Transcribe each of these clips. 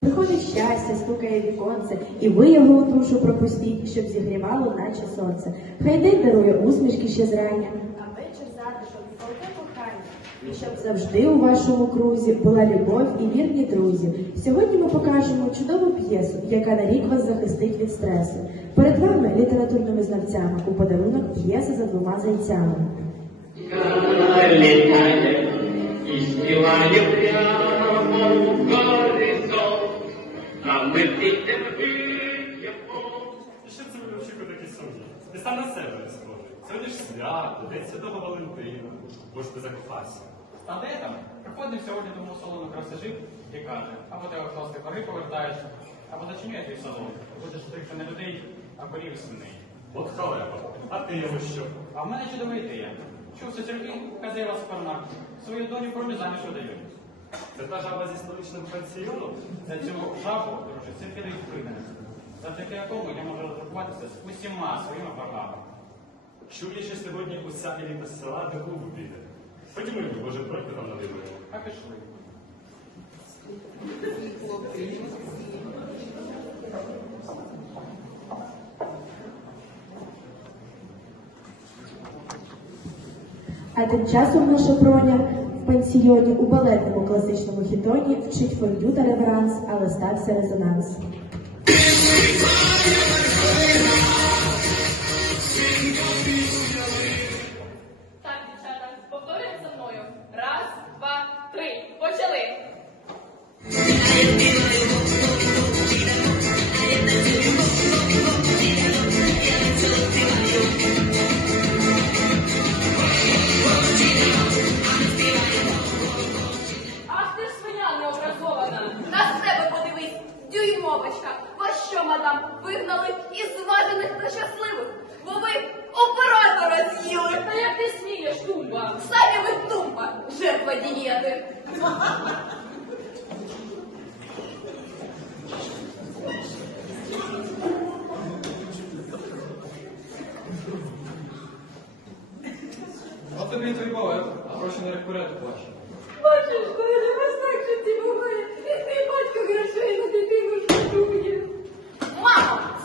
Приходить щастя, стукає віконце, і ви його у душу пропустіть, щоб зігрівало, наче сонце. Хай день дарує усмішки ще зрання, а вечір затишок, палке кохання. І щоб завжди у вашому крузі була любов і вірні друзі. Сьогодні ми покажемо чудову п'єсу, яка на рік вас захистить від стресу. Перед вами літературними знавцями у подарунок п'єса за двома зайцями. летает и Такі сумні? Ти сам на себе не схожий. Сьогодні ж свято, День Святого Валентина. Боже, ти закохався. А де там? Приходив сьогодні до мого салону красажив і каже, або ти охласти пори повертаєш, або зачиняє твій салон. Будеш стригти не людей, а корів і свиней. От халепа. А ти йому що? А в мене чудова ідея. Чувся Сергій, казав вас в парнах. Свою доню кормі заміж видають. Це та жаба зі столичним пансіоном? За цю жабу, це підуть. Завдяки якому я можу розрахуватися з усіма своїми програмами. Чує, що сьогодні уся еліта з села до клубу піде. Ходімо, Боже, проти там надивимо. А пішли. А тим часом наша броня в пансіоні у балетному класичному хітоні вчить фольгу та реверанс, але стався резонанс. Дюймовочка. Вас що, мадам, вигнали із зважених та щасливих? Бо ви оператора з'їли. Та як ти смієш, тумба? Самі ви тумба, жертва дієти. От тобі твій балет, а гроші на рекурет плаче. Бачиш, коли не так, що буває, і твій батько грошей шукує.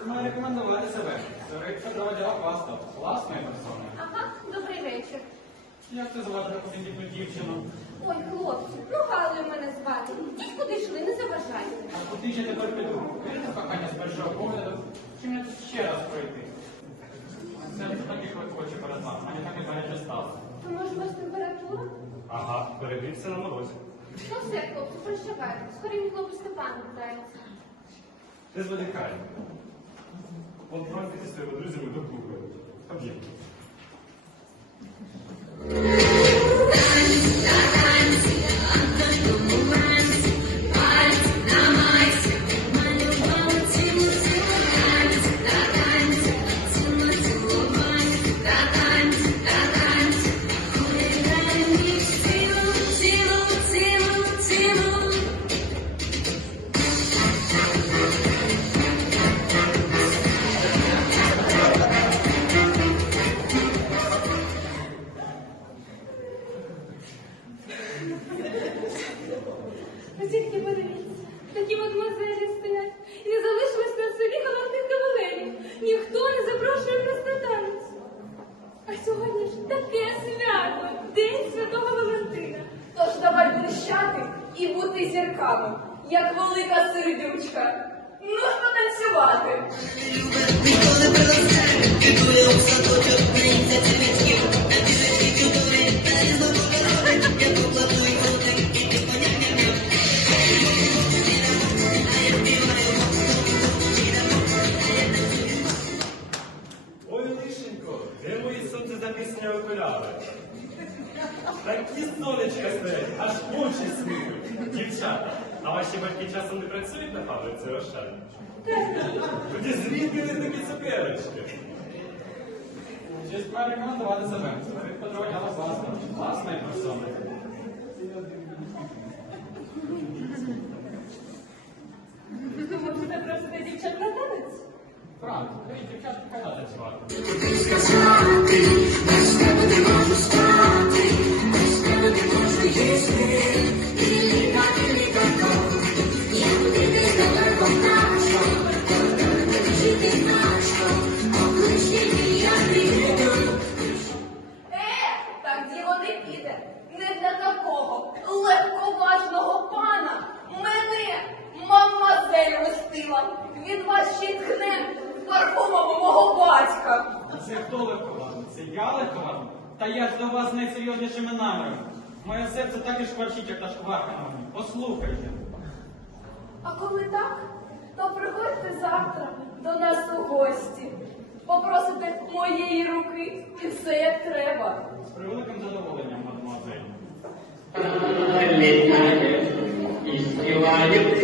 Честь має рекомендувати себе. Це рибка заводяла паста. Класної персони. Ага, добрий вечір. Як ти звати таку дівчину? Ой, хлопці, ну Галою мене звати. Діть куди йшли, не заважайте. А куди ж я тепер піду? Вірите в кохання з першого погляду? Чи мені тут ще раз пройти? Це таких хоче перед нами, мені так і гаряче стало. То може у вас температура? Ага, перегрівся на морозі. Ну все, хлопці, прощавайте. Хлопець Степан питається. Ти зволікай. От броньки зі своїми друзями до клубу. Ходімо. Такі сонечка стоять, аж очі сміють. Дівчата, а ваші батьки часом не працюють на фабриці Рошен? Тоді звідки ви такі цукерочки? Честь має рекомендувати себе. Старик Петро Алабаста. Власна персона. Може, запросити дівчат на танець? Франк, ти дівчатка танцювати. Ростила. Від вас ще парфумом мого батька. Це хто легковажний? Це я легковажний? Та я ж до вас найсерйознішими намірами. Моє серце так і шкварчить, як та шкварка на мені. Послухайте. А коли так, то приходьте завтра до нас у гості. Попросите моєї руки і все як треба. З превеликим задоволенням, мадемуазель. И спевает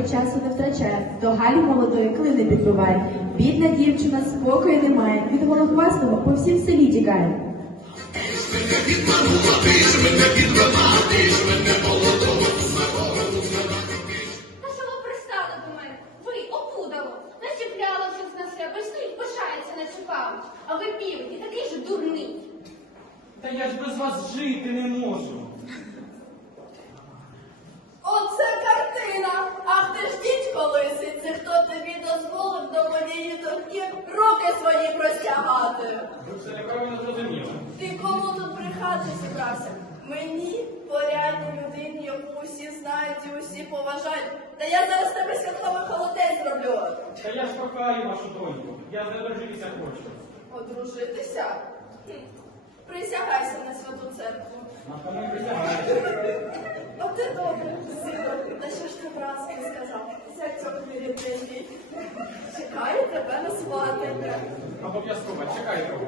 герой часу не втрачає, до Галі молодої клини підбиває. Бідна дівчина спокою не має, від голохвастого по всім селі тікає. Та що ви пристали до мене? Ви опудало, начепляла щось на себе, стоїть, пишається, начепав. А ви півень, такий же дурний. Та я ж без вас жити не можу. Оце картина! Ах ти ж дідько лисий, це хто тобі дозволив до моєї доньки руки свої простягати? Все неправильно зрозуміли. Ти кому тут брехати зібрався? Мені, порядній людині, яку усі знають і усі поважають. Та я зараз тебе святковий холодець зроблю. Та я ж кохаю вашу доньку. Я задружитися хочу. Одружитися? Хм. Присягайся на святу церкву. На кому притягаєте? От ти добре, сила. Та що ж ти враз сказав? Серцьок мій рідненький. Чекаю тебе на сватання. Обов'язково, чекайте.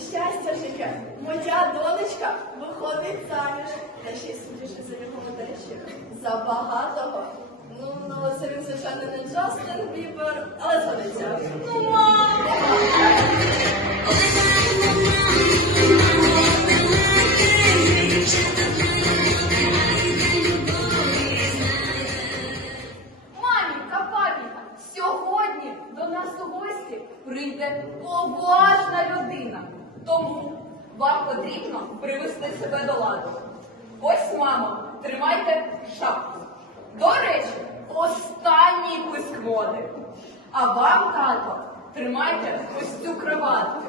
Щастя життя, моя донечка виходить заміж. Та ще й судячи за його одежі. За багатого. Ну, ну, це він, звичайно, не Джастин Бібер, але згодиться. Ну, мама! Тримайте ось цю кроватку.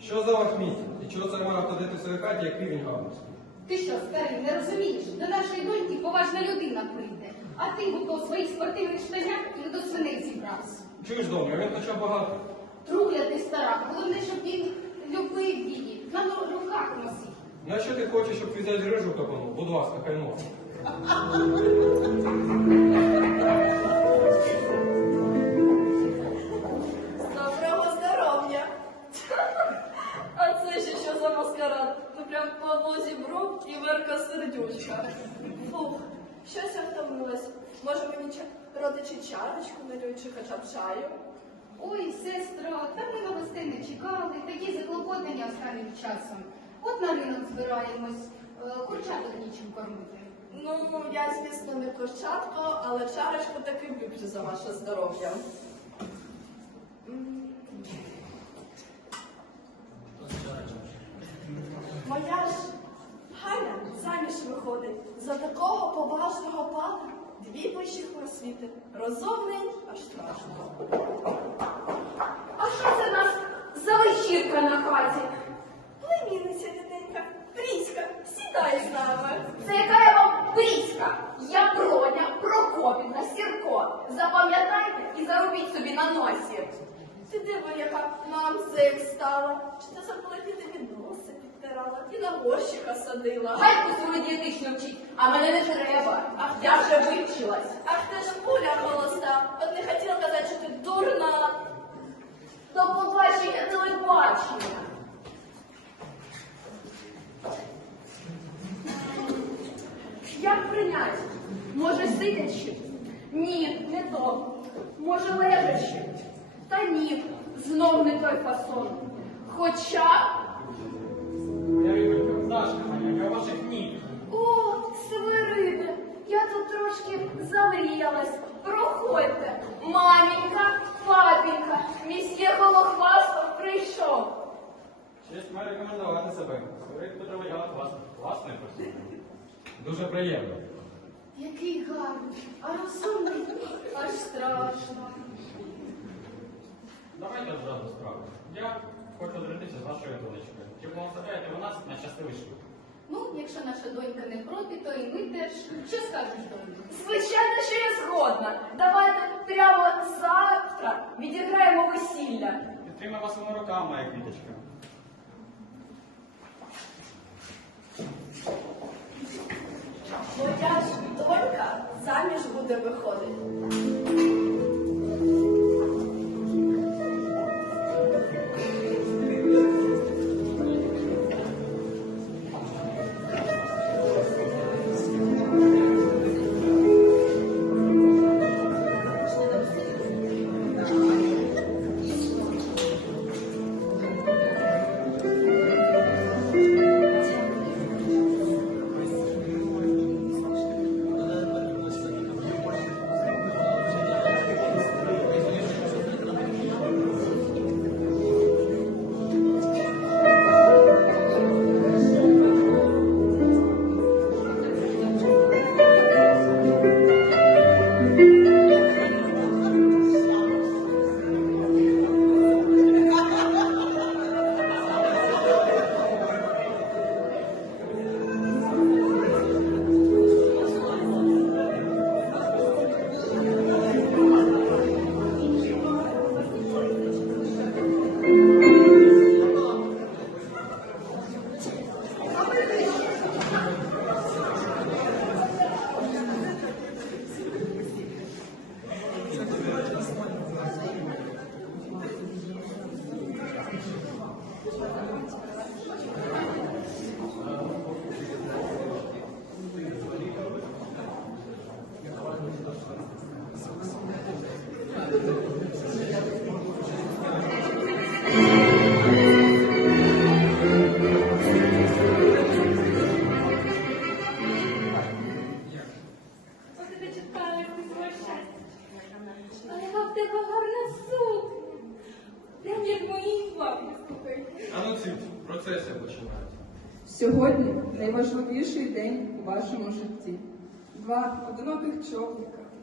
Що за ваш місяць? І чого це має ходити в своїй хаті, як півень гавнув? Ти що, старий, не розумієш? До нашої доньки поважна людина прийде. А ти готов своїх спортивних штанях і до свиней зібрався. Чуєш, добре, він почав багато. Трухля ти стара, головне, щоб він любив її, на руках носив. Ну, що ти хочеш, щоб твій дядь рижу топанув? Будь ласка, хай носить. Доброго здоров'я! А це ще що за маскарад? Ну прям по лозі брук і верка сердючка. Фух, щось я втомилась. Може мені ча- родичі чарочку налють чи хоча б чаю? Ой, сестро, та ми на гостей не чекали, такі заклопотання останнім часом. От на ринок збираємось, е, курчаток нічим кормити. Ну, я, звісно, не курчатко, але чарочку таки вип'ю за ваше здоров'я. Моя ж Галя заміж виходить за такого поважного пана. Дві вищих освіти. Розумний, аж страшно. А що це нас за вечірка на хаті? Племінниця дитинка, Пріська, сідай з нами. Це яка я вам брізька? Я броня, Прокопівна, Сірко. Запам'ятайте і заробіть собі на носі. Ти диво, яка мамзель стала. Чи це заплатити відносити? стирала, і на горщика садила. Гайку свою дієтичну вчить, а мене не треба. Ах, я вже вивчилась. Ах, ти ж пуля холоста. От не хотіла казати, що ти дурна. До побачення, телебачення. Як прийняти? Може, сидячи? Ні, не то. Може, лежачи? Та ні, знов не той фасон. Хоча, Я рибонька, Дашка моя, я ваших ніг. о, свириде, я тут трошки замріялась. Проходьте. Мамінька, папінька, місьє Голохвастов прийшов. Честь має рекомендувати себе. Свирид Петро Валеріанович, вас власне просив. Дуже приємно. Який гарний, а розумний, аж страшно. Давайте одразу справу. Я хочу одружитися з вашою донечкою. Чи благословляєте ви нас на щасливий шлюб? Ну, якщо наша донька не проти, то і ми теж. Що скажеш, донько? Звичайно, що я згодна. Давайте прямо завтра відіграємо весілля. Підтримаю вас руками, моя квіточка. Моя ж донька заміж буде виходити.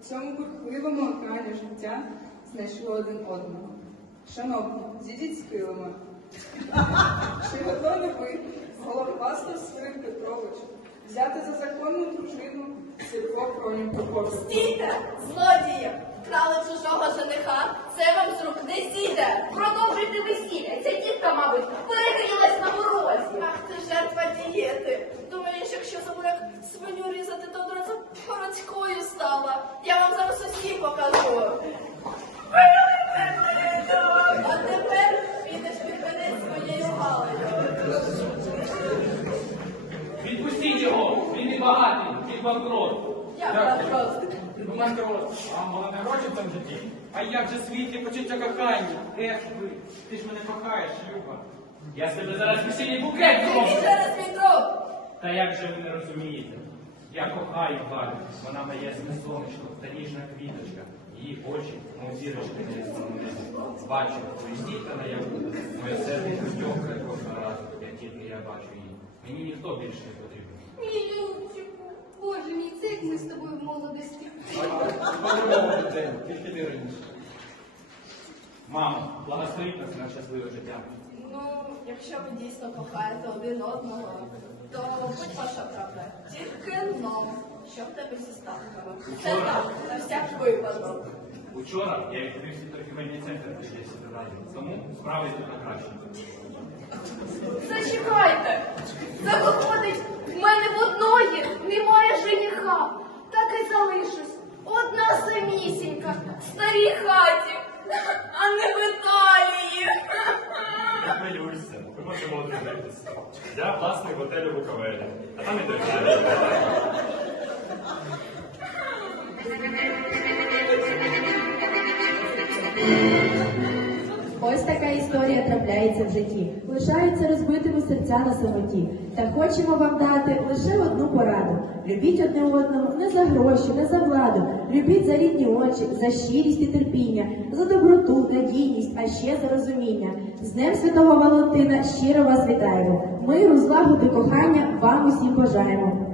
В цьому бурхливому океані життя знайшли один одного. Шановні, зійдіть з килими. Чи готові ви, головпастор Свирид Петрович, взяти за законну дружину Сірко Проню Прокопівну? Стійте, злодії! Крали чужого жениха, це вам з рук не сіде. Продовжуйте весілля. Ця дітка, мабуть, перегрілась на морозі. Ах, ти жертва дієти. Якщо забув як свиню різати, то одразу городською стала. Я вам зараз усі покажу. А тепер підеш під мене своєю галею. Відпустіть його! Він не багатий, він банкрот. Я просто. Ви маєте роз, а мала не в цьому житті? А як же світлі почуття кохання? Ех ви, ти ж мене кохаєш, Люба. Я з тебе зараз весільний букет Який зроблю. зараз мій друг? Та як же ви не розумієте? Я кохаю Галю. Вона моє ясне сонечко та ніжна квіточка. Її очі, мов зірочки на ясному. Бачу, блистіть та наяву. Моє серце жовтка кожного разу, як тільки я бачу її. Мені ніхто більше не потрібен. Мій Любчику, Боже мій, це як ми з тобою в молодості. Тільки не раніше. Мамо, благословіть нас на щасливе життя. Ну, якщо ви дійсно кохаєте один одного, то будь ваша правда. Тільки но, що в тебе зі ставками. Це так, на всяк випадок. Учора я відкрився торгівельний центр на 10 разів, тому справиться на краще. Зачекайте! Це виходить, в мене в одної немає жениха. Так і залишусь. Одна самісінька в старій хаті, а не в Італії хочемо одружитися. Я власник готелю Буковелі, а там і далі. Ось така історія трапляється в житті. Лишаються розбитими серця на самоті. Та хочемо вам дати лише одну пораду. Любіть одне одного не за гроші, не за владу. Любіть за рідні очі, за щирість і терпіння, за доброту, надійність, а ще за розуміння. З Днем Святого Валентина щиро вас вітаємо. Миру, злагоди, кохання вам усім бажаємо.